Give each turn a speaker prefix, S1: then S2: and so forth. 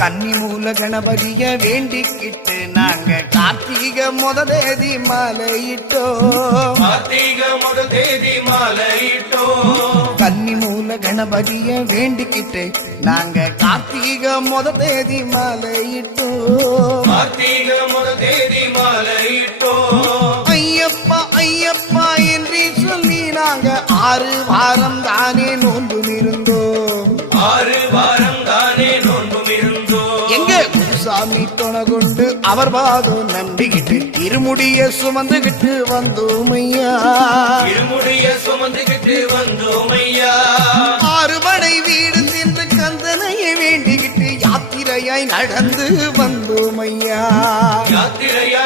S1: கன்னி மூல கணபதிய வேண்டிக்கிட்டு நாங்க கார்த்திகை முத தேதி மாலையிட்டோம்.
S2: கார்த்திக முத தேதி மாலையிட்டோம்.
S1: கன்னி மூல கணபதிய வேண்டிக்கிட்டு நாங்க கார்த்திகை முத தேதி மாலையிட்டோம்.
S2: கார்த்திக முத தேதி மாலையிட்டோம்.
S1: ஐயப்பா ஐயப்பா என்று சொல்லி நாங்க ஆறு வாரம் தானே நோன்பு இருந்தோம்
S2: ஆறு வாரம்
S1: குருசாமி துணை கொண்டு அவர் பாதம் நம்பிக்கிட்டு இருமுடிய சுமந்துகிட்டு வந்தோம் ஐயா
S2: இருமுடிய சுமந்துகிட்டு வந்தோம் ஐயா
S1: ஆறுபடை வீடு சென்று கந்தனையை வேண்டிக்கிட்டு யாத்திரையாய் நடந்து வந்தோம் ஐயா
S2: யாத்திரையா